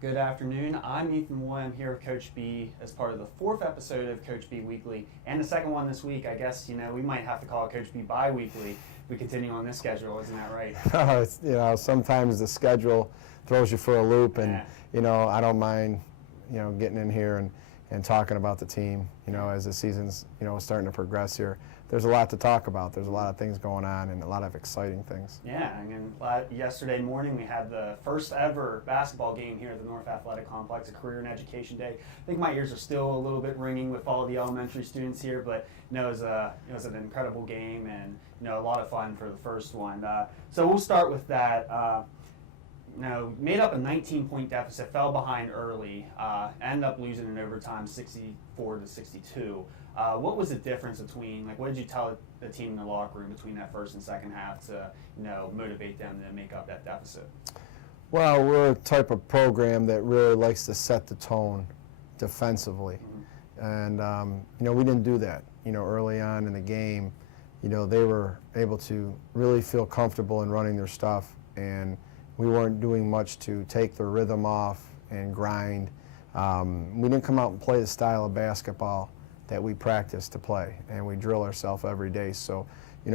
Good afternoon. I'm Ethan Moy. I'm here with Coach B as part of the fourth episode of Coach B Weekly, and the second one this week. I guess we might have to call it Coach B bi-weekly if we continue on this schedule. Isn't that right? Sometimes the schedule throws you for a loop, and Yeah. I don't mind getting in here and talking about the team. As the season's starting to progress here. There's a lot to talk about. There's a lot of things going on and a lot of exciting things. Yeah, yesterday morning we had the first ever basketball game here at the North Athletic Complex, a Career and Education Day. I think my ears are still a little bit ringing with all the elementary students here, but it was an incredible game and a lot of fun for the first one. So we'll start with that. Made up a 19-point deficit, fell behind early, ended up losing in overtime 64-62. What was the difference between, what did you tell the team in the locker room between that first and second half to, motivate them to make up that deficit? Well, we're a type of program that really likes to set the tone defensively. Mm-hmm. And, we didn't do that, early on in the game. They were able to really feel comfortable in running their stuff, and we weren't doing much to take the rhythm off and grind. We didn't come out and play the style of basketball that we practice to play, and we drill ourselves every day. So,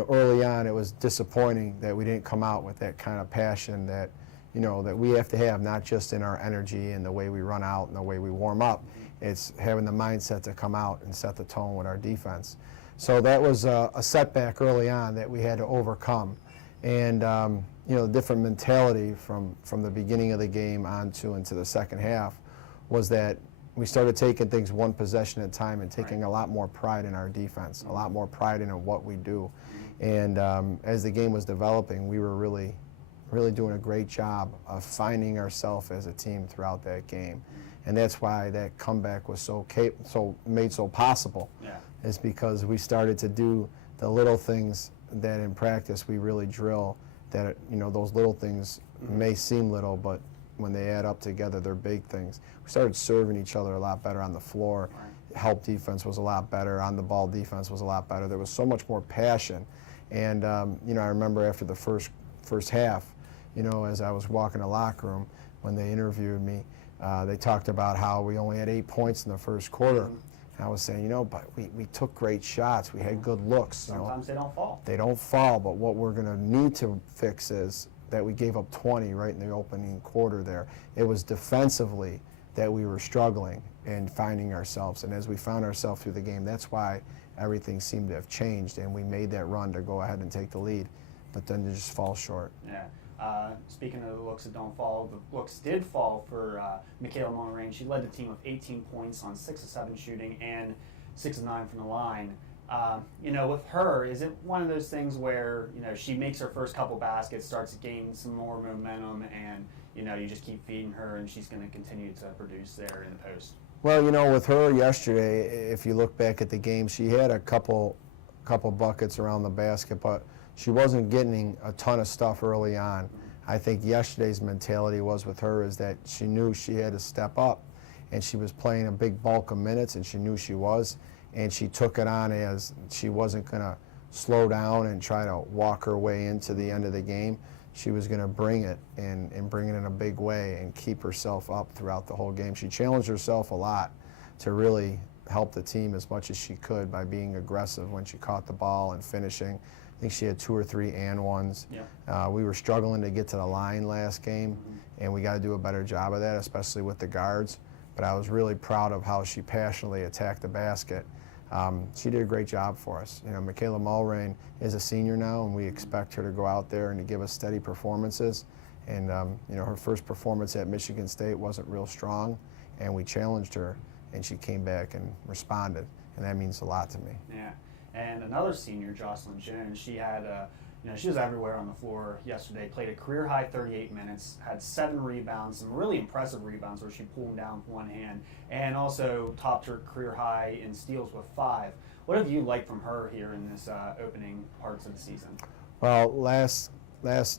early on it was disappointing that we didn't come out with that kind of passion that, that we have to have, not just in our energy and the way we run out and the way we warm up. It's having the mindset to come out and set the tone with our defense. So that was a setback early on that we had to overcome. And, the different mentality from the beginning of the game into the second half was that we started taking things one possession at a time and taking a lot more pride in our defense, a lot more pride in what we do. And as the game was developing, we were really doing a great job of finding ourselves as a team throughout that game. And that's why that comeback was made so possible, is because we started to do the little things that in practice we really drill, that those little things may seem little, but when they add up together, they're big things. We started serving each other a lot better on the floor. Help defense was a lot better. On the ball defense was a lot better. There was so much more passion. And, I remember after the first half, as I was walking the locker room, when they interviewed me, they talked about how we only had 8 points in the first quarter. And I was saying, but we took great shots. We had good looks. Sometimes they don't fall. They don't fall, but what we're going to need to fix is that we gave up 20 right in the opening quarter there. It was defensively that we were struggling and finding ourselves. And as we found ourselves through the game, that's why everything seemed to have changed, and we made that run to go ahead and take the lead, but then to just fall short. Yeah. Speaking of the looks that don't fall, the looks did fall for Michaela Mulrain. She led the team with 18 points on 6 of 7 shooting and 6 of 9 from the line. With her, is it one of those things where, she makes her first couple baskets, starts to gain some more momentum, and, you just keep feeding her and she's going to continue to produce there in the post? Well, with her yesterday, if you look back at the game, she had a couple buckets around the basket, but she wasn't getting a ton of stuff early on. I think yesterday's mentality was with her is that she knew she had to step up, and she was playing a big bulk of minutes, and she knew she was, and she took it on as she wasn't going to slow down and try to walk her way into the end of the game. She was going to bring it and bring it in a big way and keep herself up throughout the whole game. She challenged herself a lot to really help the team as much as she could by being aggressive when she caught the ball and finishing. I think she had 2 or 3 and ones. Yeah. We were struggling to get to the line last game, and we got to do a better job of that, especially with the guards. But I was really proud of how she passionately attacked the basket. She did a great job for us. Michaela Mulrain is a senior now, and we expect her to go out there and to give us steady performances. And her first performance at Michigan State wasn't real strong, and we challenged her, and she came back and responded, and that means a lot to me. Yeah. And another senior, Jocelyn Jones, she had, she was everywhere on the floor yesterday, played a career-high 38 minutes, had 7 rebounds, some really impressive rebounds where she pulled them down with one hand, and also topped her career-high in steals with 5. What have you liked from her here in this opening parts of the season? Well,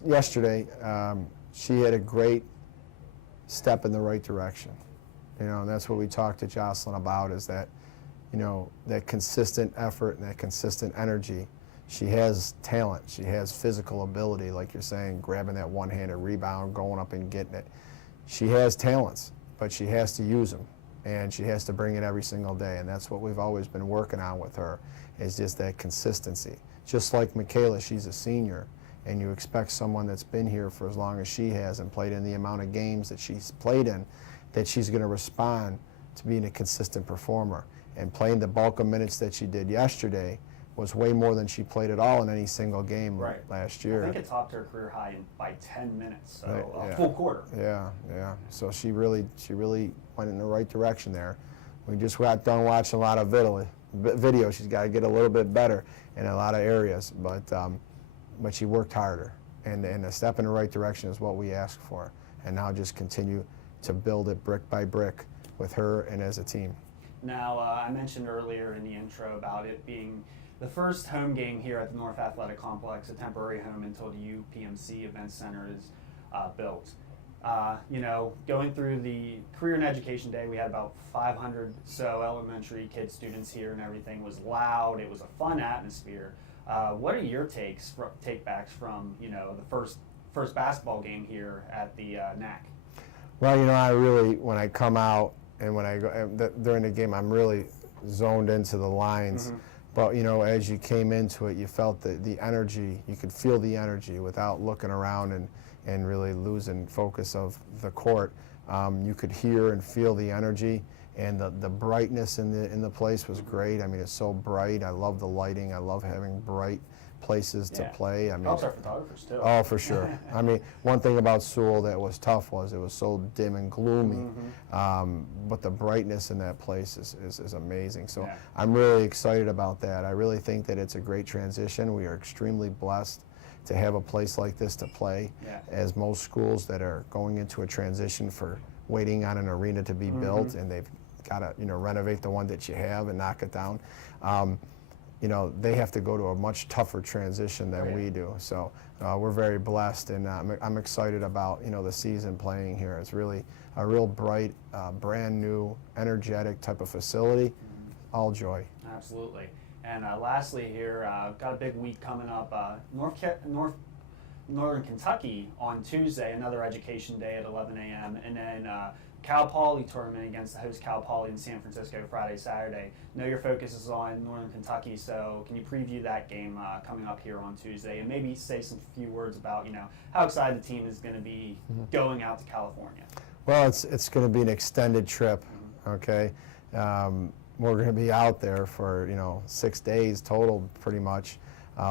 yesterday, she had a great step in the right direction. And that's what we talked to Jocelyn about, is that that consistent effort and that consistent energy. She has talent. She has physical ability, like you're saying, grabbing that one-handed rebound, going up and getting it. she has talents, but she has to use them, and she has to bring it every single day, and that's what we've always been working on with her, is just that consistency. Just like Michaela, she's a senior, and you expect someone that's been here for as long as she has and played in the amount of games that she's played in, that she's going to respond to being a consistent performer. And playing the bulk of minutes that she did yesterday was way more than she played at all in any single game last year. I think it topped her career high by 10 minutes, so Yeah. a full quarter. Yeah. So she really went in the right direction there. We just got done watching a lot of video. She's got to get a little bit better in a lot of areas, but she worked harder, and a step in the right direction is what we asked for. And now just continue to build it brick by brick with her and as a team. Now, I mentioned earlier in the intro about it being the first home game here at the North Athletic Complex, a temporary home until the UPMC Event Center is built. Going through the Career and Education Day, we had about 500 so elementary kid students here, and everything was loud. It was a fun atmosphere. What are your takebacks from the first basketball game here at the NAC? Well, I really, when I come out and when I go during the game, I'm really zoned into the lines. Mm-hmm. But as you came into it, you felt the energy. You could feel the energy without looking around and really losing focus of the court. You could hear and feel the energy, and the brightness in the place was great. I mean, it's so bright. I love the lighting. I love having bright places to play. I mean, helps our photographers too. Oh, for sure. I mean, one thing about Sewell that was tough was it was so dim and gloomy, but the brightness in that place is amazing. So I'm really excited about that. I really think that it's a great transition. We are extremely blessed to have a place like this to play, as most schools that are going into a transition for waiting on an arena to be built, and they've got to renovate the one that you have and knock it down. They have to go to a much tougher transition than we do. So we're very blessed, and I'm excited about the season playing here. It's really a real bright, brand new, energetic type of facility. All joy. Absolutely. And lastly here, got a big week coming up. Northern Kentucky on Tuesday, another education day at 11 a.m. And then Cal Poly tournament against the host Cal Poly in San Francisco Friday, Saturday. I know your focus is on Northern Kentucky, so can you preview that game coming up here on Tuesday, and maybe say some few words about how excited the team is going to be going out to California? Well, it's going to be an extended trip. Okay, we're going to be out there for 6 days total, pretty much,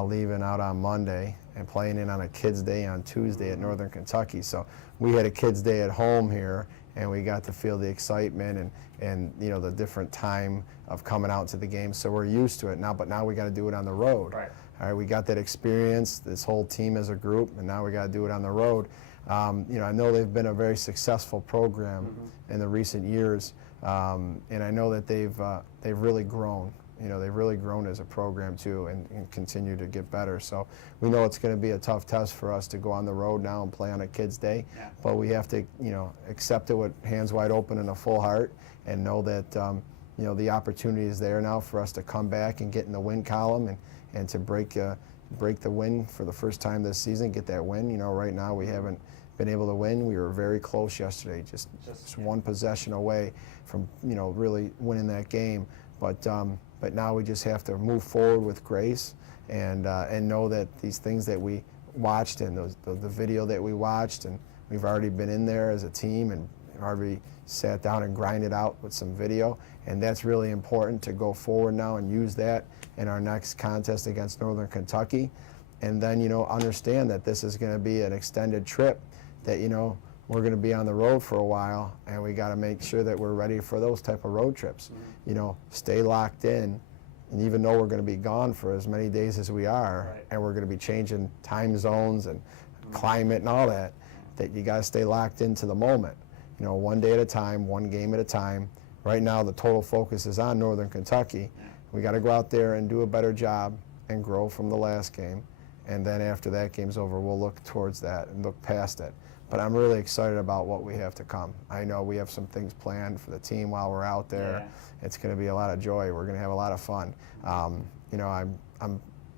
leaving out on Monday and playing in on a kids' day on Tuesday at Northern Kentucky. So we had a kids' day at home here, and we got to feel the excitement and the different time of coming out to the game. So we're used to it now, but now we got to do it on the road. Right. All right, we got that experience, this whole team as a group, and now we got to do it on the road. I know they've been a very successful program in the recent years, and I know that they've really grown. They've really grown as a program too, and continue to get better. So we know it's going to be a tough test for us to go on the road now and play on a kids' day, but we have to accept it with hands wide open and a full heart, and know that the opportunity is there now for us to come back and get in the win column and to break the win for the first time this season, get that win. Right now we haven't been able to win. We were very close yesterday, just one possession away from really winning that game. But now we just have to move forward with grace and know that these things that we watched and the video that we watched, and we've already been in there as a team and already sat down and grinded out with some video, and that's really important to go forward now and use that in our next contest against Northern Kentucky, and then understand that this is going to be an extended trip, that we're going to be on the road for a while, and we got to make sure that we're ready for those type of road trips. Stay locked in, and even though we're going to be gone for as many days as we are, and we're going to be changing time zones and climate and all that you got to stay locked into the moment. One day at a time, one game at a time. Right now, the total focus is on Northern Kentucky. We got to go out there and do a better job and grow from the last game, and then after that game's over, we'll look towards that and look past it. But I'm really excited about what we have to come. I know we have some things planned for the team while we're out there. It's going to be a lot of joy. We're going to have a lot of fun. I'm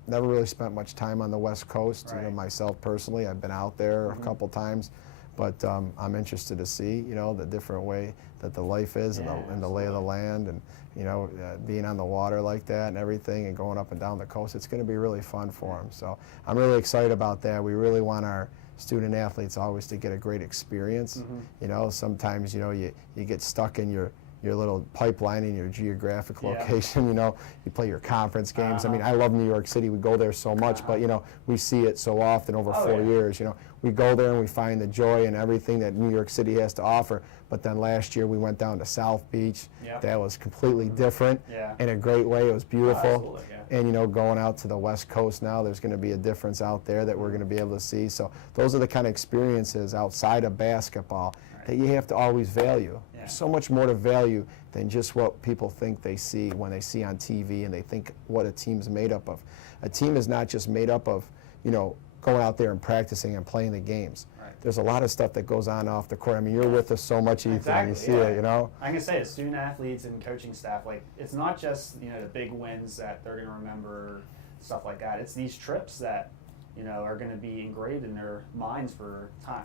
never really spent much time on the West Coast. Myself personally, I've been out there a couple times, But I'm interested to see, the different way that the life is and the lay of the land and, being on the water like that and everything and going up and down the coast. It's going to be really fun for them. So I'm really excited about that. We really want our student athletes always to get a great experience. Sometimes, you get stuck in your little pipeline in your geographic location, you play your conference games. I mean, I love New York City. We go there so much, but, we see it so often over 4 years. We go there and we find the joy and everything that New York City has to offer. But then last year we went down to South Beach. That was completely different in a great way. It was beautiful. And, going out to the West Coast now, there's going to be a difference out there that we're going to be able to see. So those are the kind of experiences outside of basketball that you have to always value. There's so much more to value than just what people think they see when they see on TV and they think what a team's made up of. A team is not just made up of, going out there and practicing and playing the games. There's a lot of stuff that goes on off the court. I mean, you're with us so much, Ethan, and you see it, I'm going to say, as student athletes and coaching staff, it's not just, the big wins that they're going to remember, stuff like that. It's these trips that, are going to be engraved in their minds for time.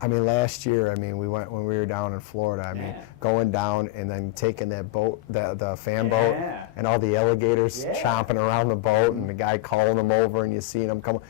I mean, last year, we went when we were down in Florida. Going down and then taking that boat, the fan boat, and all the alligators chomping around the boat, and the guy calling them over, and you see them come.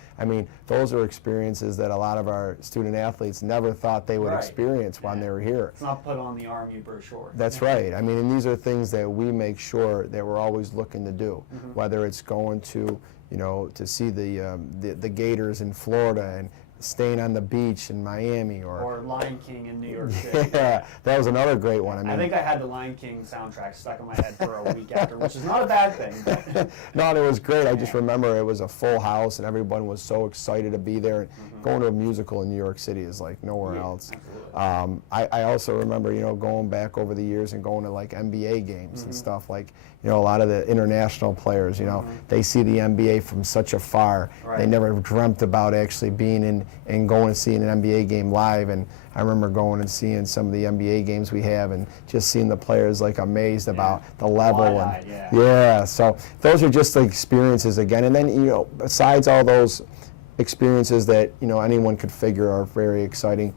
Those are experiences that a lot of our student athletes never thought they would experience when they were here. It's not put on the Army brochure. That's right. And these are things that we make sure that we're always looking to do, whether it's going to to see the Gators in Florida and staying on the beach in Miami or Lion King in New York City. That was another great one. I think I had the Lion King soundtrack stuck in my head for a week after, which is not a bad thing. No, it was great. I just remember it was a full house and everyone was so excited to be there. And going to a musical in New York City is like nowhere else. I also remember, going back over the years and going to like NBA games and stuff like, a lot of the international players, they see the NBA from such afar. They never dreamt about actually being in and going and seeing an NBA game live. And I remember going and seeing some of the NBA games we have and just seeing the players like amazed about the level. So those are just the experiences again. And then, besides all those experiences that, anyone could figure are very exciting,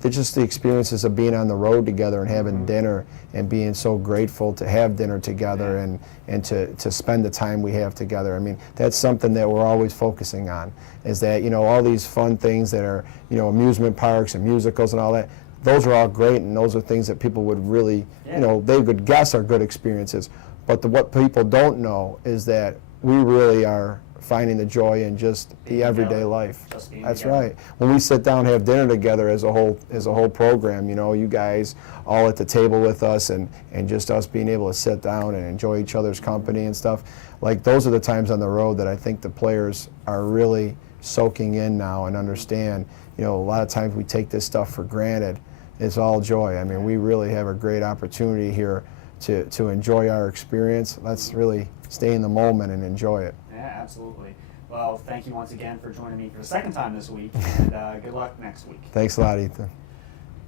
they're just the experiences of being on the road together and having dinner and being so grateful to have dinner together and to spend the time we have together. That's something that we're always focusing on, is that, all these fun things that are, amusement parks and musicals and all that, those are all great and those are things that people would really, they would guess are good experiences. But what people don't know is that we really are finding the joy in just the everyday life. That's right. When we sit down and have dinner together as a whole program, you guys all at the table with us and just us being able to sit down and enjoy each other's company and stuff, like those are the times on the road that I think the players are really soaking in now and understand. A lot of times we take this stuff for granted. It's all joy. We really have a great opportunity here to enjoy our experience. Let's really stay in the moment and enjoy it. Yeah, absolutely. Well, thank you once again for joining me for the second time this week, and good luck next week. Thanks a lot, Ethan.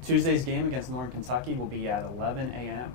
Tuesday's game against Northern Kentucky will be at 11 a.m.